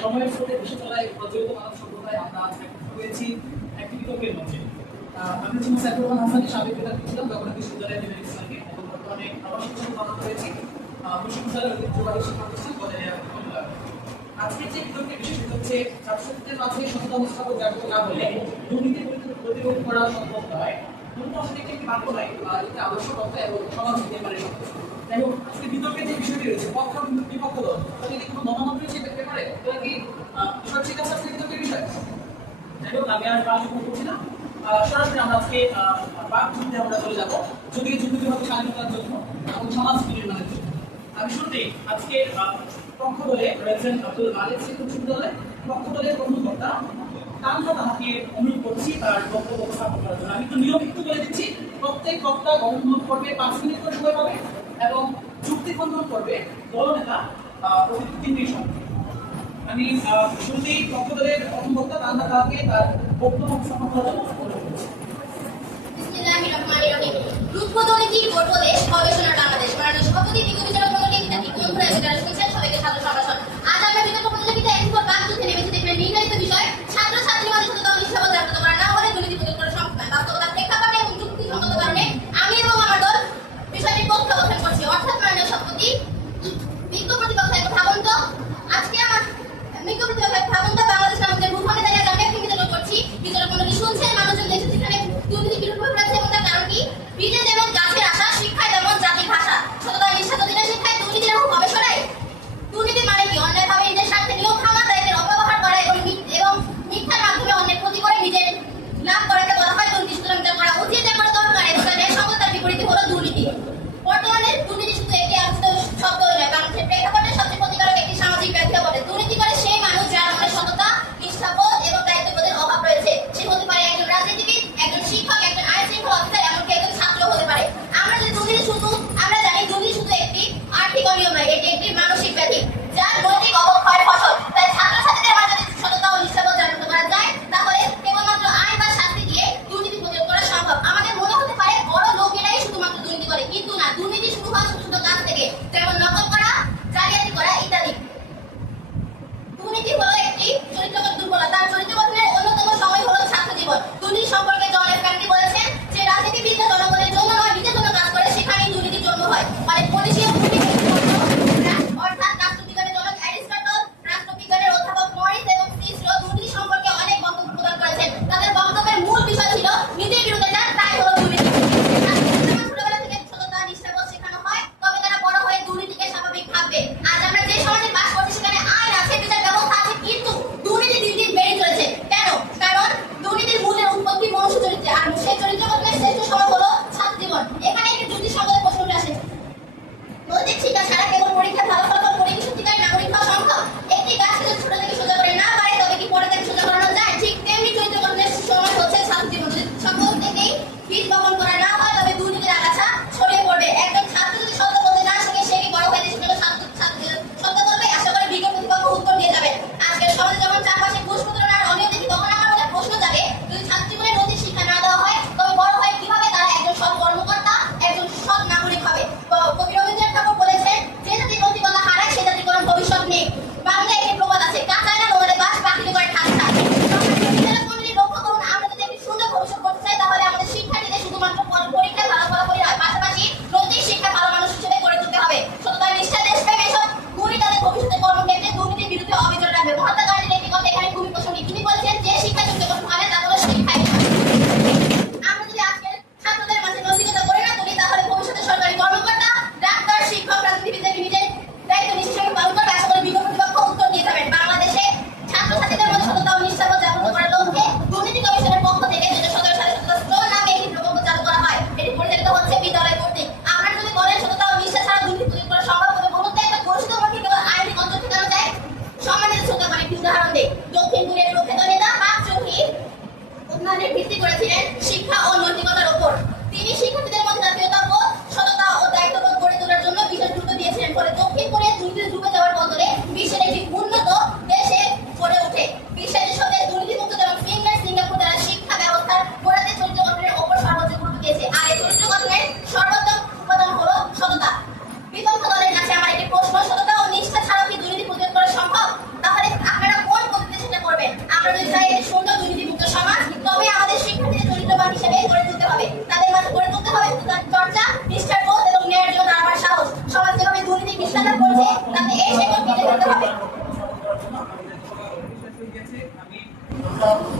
সময়ের স্রোতে ভেসে চলায় প্রচলিত মানব সভ্যতায় আমরা হয়েছি একটি বিতর্কের মঞ্চে। আমি হচ্ছি সাইফুর রহমান হাসানি, সাবেক বিদ্যার্থী ছিলাম জগন্নাথ বিশ্ববিদ্যালয়ের ডিবেট ইসলামে এবং বর্তমানে আবাসিক হিসেবে কর্মরত রয়েছি বিশ্ববিদ্যালয়ের ঐতিহ্যবাহী শিক্ষা প্রতিষ্ঠান কলেজে। আজকে যে বিতর্কের বিষয় হচ্ছে ছাত্রছাত্রীদের মাঝে সচেতনতা উপস্থাপন জাগ্রত না হলে দুর্নীতি প্রতিরোধ করা সম্ভব নয়। দুর্নীতি একটি বাক্য নয়, এটি আদর্শকতা এবং সমাজ হতে পারে। যাই হোক, আজকে বিতর্কের যে বিষয়টি রয়েছে পক্ষ বিপক্ষ দল তাহলে কি কোনো মতামত রয়েছে পেতে পারে, তাহলে কি বিষয় ঠিক আছে আজকে বিতর্কের বিষয়? যাই হোক, আমি আর কাজ করছি না, সরাসরি আমরা আজকে বাক যুদ্ধে আমরা চলে যাবো। যদিও যুদ্ধটি হবে স্বাধীনতার জন্য এবং সমাজ নির্মাণের জন্য। আমি শুরুতেই আজকে পক্ষ দলে রয়েছেন আব্দুল মালিক শিক্ষক বিশ্ববিদ্যালয়। পক্ষ দলের কর্মকর্তা তানহা তাহাকে অনুরোধ করছি তার বক্তব্য উপস্থাপন করার জন্য। আমি একটু নিয়ম একটু বলে দিচ্ছি, প্রত্যেক বক্তা গণমাধ্যম করবে 5 মিনিট করে সময় পাবে এবং যুক্তি খণ্ডন করবে দলনেতা প্রতি 3 মিনিট সময়। আমি শুরুতেই পক্ষ দলের প্রথম বক্তা তানহা তাহাকে তার বক্তব্য উপস্থাপন করার জন্য অনুরোধ করছি। রূপবদলনীতির বোর্ডে গবেষণা বাংলাদেশ মাননীয় সভাপতি বিজ্ঞ বিচারক মণ্ডলী বিদ্যার্থী বন্ধুরা এসে যারা শুনছেন সবাইকে ছাত্র সম্ভাষণ। আজ আমরা বিগত প্রতিযোগিতা একবার বাক যুদ্ধে নেমেছি দেখবেন নির্ধারিত বিষয় ছাত্রছাত্রী মাঝে সচেতন নিষ্ঠাবাদ জাগ্রত করা না হলে দুর্নীতি প্রতিরোধ করা সম্ভব নয়। বাস্তবতার প্রেক্ষাপটে এবং যুক্তিসঙ্গত কারণে আমি এবং আমার দল বিষয়টির পক্ষে অবস্থান করছি। অর্থাৎ মাননীয় সভাপতি বিজ্ঞ প্রতিপক্ষের ভাবন্ত আজকে আমার বিজ্ঞ প্রতিপক্ষের ভাবন্ত বাংলাদেশ আমাদের ভূখণ্ডে দাঁড়িয়ে আমরা একটি বিতরণ করছি। বিচারক মণ্ডলী শুনছেন মানুষজন দেশে যেখানে দুর্নীতি বিরুদ্ধে রয়েছে এবং তার কারণ কি? বীজে যেমন গাছের আশা, শিক্ষায় তেমন জাতির ভাষা। সততা নিষ্ঠা যদি না শিক্ষায় দুর্নীতি এরকম হবে সরাই। দুর্নীতি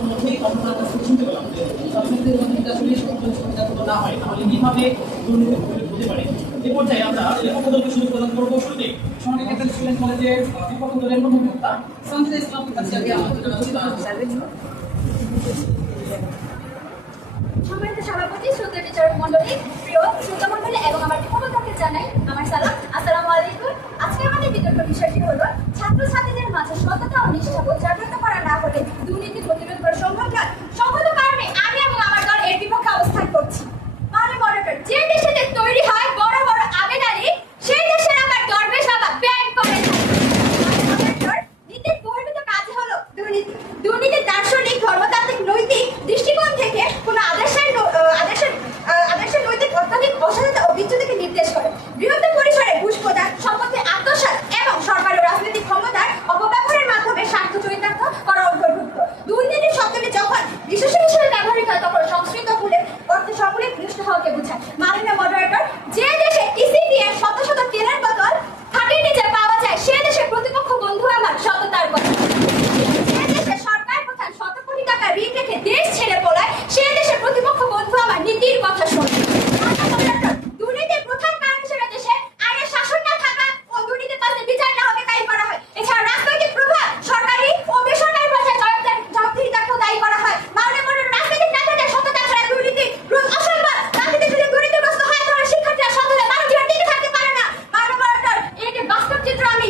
মধ্যেই আপনার কাছ থেকে শুনতে পেলাম যে ছাত্রছাত্রীদের মধ্যে যদি আসলে সচেতনতা না হয় তাহলে কিভাবে দুর্নীতি হতে পারে। এই পর্যায়ে আমরা লেখক দলকে সুযোগ প্রদান করবো। শুরুতে সোনালী ক্যাথলিক স্টুডেন্ট কলেজের লেখক দলের কর্মকর্তা সানজিদা ইসলামের কাছে আগে আমাদের জানাচ্ছি তার সম্মানিত সভাপতি, শ্রদ্ধেয় বিচারক মণ্ডলী, প্রিয় শ্রোতা মণ্ডলী এবং আমার লেখককে জানাই আমার সালাম, আসসালামু আলাইকুম। আজকে আমাদের বিতর্ক বিষয়টি হলো ছাত্রছাত্রীদের মাঝে সততা ও নিষ্ঠাবোধ জাগ্রত করা না হলে দুর্নীতি প্রতিরোধ করা সম্ভব নয়। সঙ্গত কারণে আমি এবং আমার দল এর বিপক্ষে অবস্থান করছি। মানে মডারেটর, যে দেশে তৈরি হয় বড় বড় আবেদারি, সেই দেশের আবার দরবেশ আবার ব্যাংক করে মডারেটর, নীতির বহির্ভূত কাজ হলো দুর্নীতি। দুর্নীতির দার্শনিক, ধর্মতাত্ত্বিক, নৈতিক দৃষ্টিকোণ থেকে কোনো আদর্শের নৈতিক অত্যাধিক অসততা ও বিচ্যুতিকে নির্দেশ করে। বৃহত্তর পরিসরে ঘুষ প্রদান, সম্পত্তি আত্মসাৎ এবং সরকার ও রাজনৈতিক ক্ষমতার অপব্যবহারের মাধ্যমে স্বার্থ চরিতার্থ করা অন্তর্ভুক্ত। দুর্নীতি শব্দটি যখন বিশেষণ হিসেবে ব্যবহৃত হয় তখন সংস্কৃত মূলে অর্থে সমূলে ভূমিষ্ঠ হওয়াকে বোঝায়। মাননীয় মডারেটর, যে দেশে ইসিপি এর শত শত তেলের বোতল খাটের নিচে পাওয়া যায়, সে দেশের প্রতিপক্ষ বন্ধু আমার সততার কথা। যে দেশে সরকার প্রধান শত কোটি টাকা ঋণ রেখে দেশ ছেড়ে পলায়, সে দেশের প্রতিপক্ষ বন্ধু আমার নীতির কথা শোনে। দুর্নীতির প্রধান কারণ হিসেবে দেশে আইনের শাসন না থাকা ও দুর্নীতির পাশে বিচার না হবে দায়ী করা হয়। এছাড়া রাজনৈতিক প্রভাব, সরকারি ও বেসরকারি ভাষায় জবাবদিহিতাকেও দায়ী করা হয়। মাননীয় মডারেটর, রাজনৈতিক নেতাদের সততা ছাড়া দুর্নীতি রোধ অসম্ভব। রাজনীতি যদি দুর্নীতিগ্রস্ত হয় তাহলে শিক্ষার্থীরা সততা মানুষ জীবন টিকে থাকতে পারে না। মাননীয় মডারেটর, একটি বাস্তব চিত্র আমি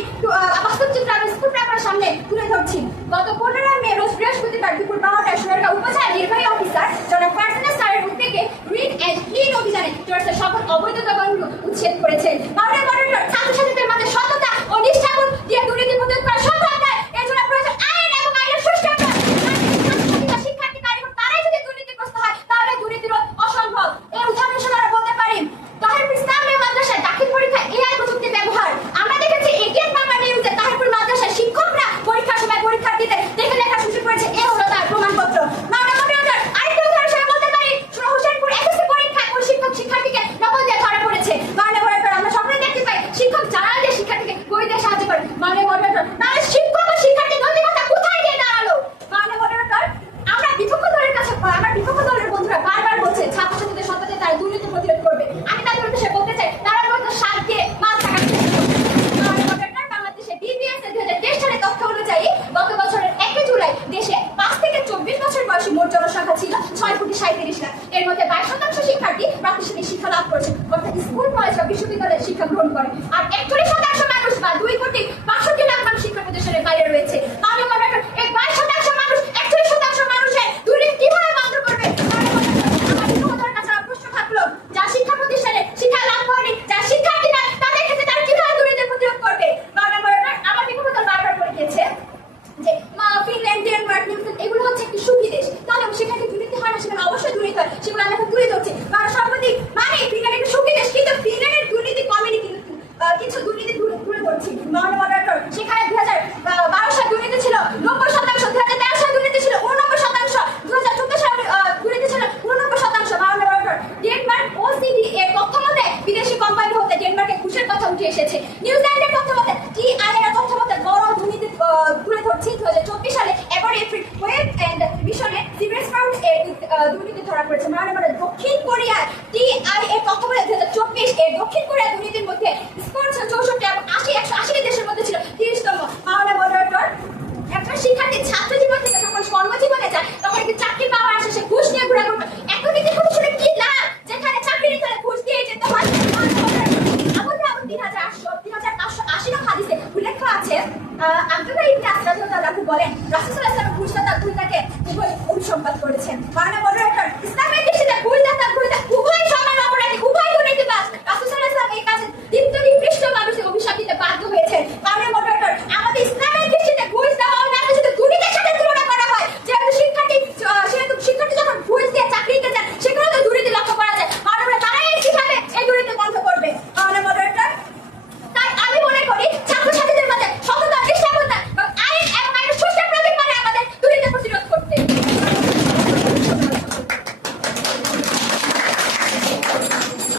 স্কুল পেপারের সামনে তুলে ধরছি। গত 15 মে রোজ বৃহস্পতিবার দুপুর 12টায় সোনারগাঁও উপজেলা নির্বাহী অফিসার জনাব ফারজানা স্যারের উদ্যোগে রিড অ্যান্ড ক্লিন অভিযানে চলছে সকল অবৈধ দোকানগুলো উচ্ছেদ করেছেন। মাননীয় মডারেটর, ছাত্রছাত্রীদের মাঝে সততা ও নিষ্ঠাবোধ দিয়ে দুর্নীতি প্রতিরোধ করা সম্ভব নয়। এর জন্য প্রয়োজন আইন এবং আইনের সুষ্ঠু প্রয়োগ। শিক্ষার্থী কারিগর তারাই যদি দুর্নীতিগ্রস্ত হয় তাহলে দুর্নীতি রোধ অসম্ভব। এই উদাহরণ হিসেবে আমরা বলতে পারি তাহিরপুর ইসলামিয়া মাদ্রাসায় দাখিল পরীক্ষায় এআই প্রযুক্তি ব্যবহার। আমরা দেখেছি এটিএন বাংলা নিউজে তাহিরপুর মাদ্রাসায় শিক্ষকরা পরীক্ষার সময় পরীক্ষার্থীদের দেখে লেখার সুযোগ করেছে। এ হলো তার প্রমাণপত্র। মাননীয় মডারেটর, আরেকটা উদাহরণ হিসেবে বলতে পারি হোসেনপুর এসএসসি পরীক্ষায় কোন শিক্ষক শিক্ষার্থীকে নকল দিয়ে ধরা পড়েছে। মাননীয় মডারেটর, আমরা সকলে দেখতে পাই শিক্ষক জানালা দিয়ে শিক্ষার্থীকে বই দিয়ে সাহায্য করে। মাননীয় মডারেটর, তাহলে শিক্ষক ও শিক্ষার্থীর নৈতিকতা কোথায় গিয়ে দাঁড়ালো? মাননীয় মডারেটর, আমরা বিপক্ষ দলের বন্ধুরা বারবার বলছে ছাত্রছাত্রীদের সততায় তারা দুর্নীতি প্রতিরোধ করবে। আমি তাদের উদ্দেশ্যে বলতে চাই তারা বলতো সাত দিয়ে মাছ থাকা। বাংলাদেশে বিবিএস 2023 সালের তথ্য অনুযায়ী গত বছরের 1 জুলাই দেশে 5 থেকে 24 বছর বয়সী মোট জনসংখ্যা ছিল 6,37,00,000 লাখ। এর মধ্যে 22% শিক্ষার্থী প্রাতিষ্ঠানিক শিক্ষা লাভ করেছে, অর্থাৎ স্কুল, কলেজ বা বিশ্ববিদ্যালয়ে শিক্ষা গ্রহণ করে। আর 41% মানুষ বা 2,62,00,000 মানুষ শিক্ষা প্রতিষ্ঠানের বাইরে রয়েছে। মাননীয় মডারেটর, এই 22% মানুষ 41% মানুষের দুর্নীতি কিভাবে বন্ধ করবে? আমার কাছে প্রশ্ন থাকলো, যা শিক্ষা প্রতিষ্ঠানে শিক্ষা লাভ করেনি, যারা শিক্ষার্থী না, তাদের ক্ষেত্রে তারা কিভাবে দুর্নীতি প্রতিরোধ করবে? মাননীয় মডারেটর, আমার বিপক্ষ দল বারবার করে গিয়েছে যে ফিনল্যান্ড, ডেনমার্ক, নিউজিল্যান্ড এগুলো হচ্ছে একটি সুখী দেশ, তাহলে সেখানে দুর্নীতি হয় না? সেখানে অবশ্যই দুর্নীতি হয়, সেগুলো আমি এখন তুলে ধরছি। সর্বাধিক মানে ফিনল্যান্ড একটি সুখী দেশ, কিন্তু ফিনল্যান্ডের দুর্নীতি কমেনি, কিন্তু কিছু দুর্নীতি তুলে ধরছি। মাননীয় মডারেটর, সেখানে 2012 সালে দুর্নীতি ছিল 90%, 2013 সালে দুর্নীতি ছিল 89%, 2014 সালে দুর্নীতি ছিল 89%। মাননীয় মডারেটর, ডেনমার্ক ওসিডি এর তথ্য মতে বিদেশি কোম্পানি হতে ডেনমার্কে ঘুষের কথা উঠে এসেছে। নিউজিল্যান্ডের তথ্য মতে টিআইএর তথ্য মতে বড় দুর্নীতি তুলে ধরছি। 2024 সালে এফ্রিক ওয়েব এন্ড মিশনে সিভেজ ফাউন্ড এর দুর্নীতি ধরা পড়েছে। মাননীয় মডারেটর, দক্ষিণ কোরিয়ার টিআই এর তথ্য মতে 2024 এর দক্ষিণ কোরিয়ার দুর্নীতির মধ্যে স্কোর 64 এবং 180 দেশের মধ্যে ছিল 30তম। মাননীয় মডারেটর, একটা শিক্ষার্থী ছাত্র জীবন থেকে যখন কর্মজীবনে যায় তখন একটি চাকরি পাওয়ার আসে সে ঘুষ নিয়ে ঘোরাঘুরি করে। এত নীতি প্রতিষ্ঠানে কি লাভ যেখানে চাকরি নিতে হলে ঘুষ দিয়ে যেতে হয়? 3,580 নং হাদিসে উল্লেখ আছে, আব্দুল্লাহ ইবনে আব্বাস রাদিয়াল্লাহু আনহু বলেন রাসূল সাল্লাল্লাহু আলাইহি ওয়াসাল্লাম ঘুষদাতা দুইটাকে উভয় অভিসম্পাত করেছেন। মাননীয় মডারেটর, ইসলামের